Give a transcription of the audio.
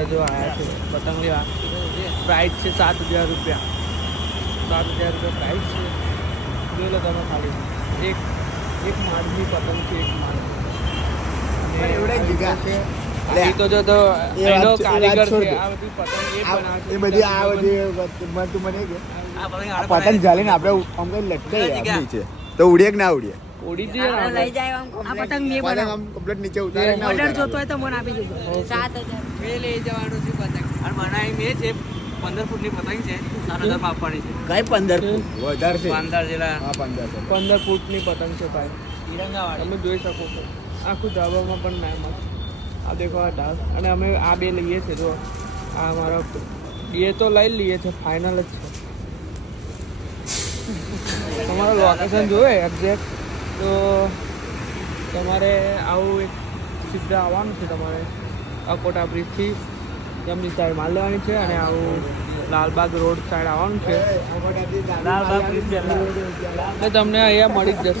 બધા જો આવ્યા છે પતંગ લેવા. પ્રાઇસ છે 7,000 રૂપિયા. 7,000 રૂપિયા પ્રાઇસ છે. જોઈ લો તમે ખાલી એક માળની પતંગ છે. એક માળ એ તો જો તો એનો કારીગર છે. આ બધી પતંગ એ બનાવે છે. એ બધી આ બધી તું મને કે પતંગ ઝાલીને આપણે આમ કઈ લટકાઈ નીચે તો ઉડીએ કે ના ઉડીએ? ઉડી જઈએ ને લઈ જાય આ પતંગ મે પતંગ આમ કમ્પ્લીટ નીચે ઉતારે ના ઓર્ડર ઉતારે? જોતો હોય તો મને આપી દેજો. 7,000 મે લઈ જવાનું છે પતંગ. અને બનાવી મે છે 15 ફૂટની પતંગ છે. 7,000 માં આપવાની છે. કઈ 15 વધારે છે? 15 જેલા. હા 15 15 ફૂટની પતંગ છે ભાઈ. તિરંગાવાળી. તમે જોઈ શકો છો આખું ધાબામાં પણ ના મસ્ત. આ દેખો આ ઢાલ. અને અમે આ બે લઈએ છીએ. જો આ અમારા બે તો લઈ લઈએ છીએ, ફાઇનલ જ છે. તમારું લોકેશન જોવે એક્ઝેક્ટ તો તમારે આવું એક સીધા આવવાનું છે. તમારે અકોટા બ્રિજથી જમણી સાઈડ માલ લેવાની છે અને આવું લાલબાગ રોડ સાઈડ આવવાનું છે. લાલબાગ બ્રિજ એટલે તમને અહીંયા મળી જ જશે.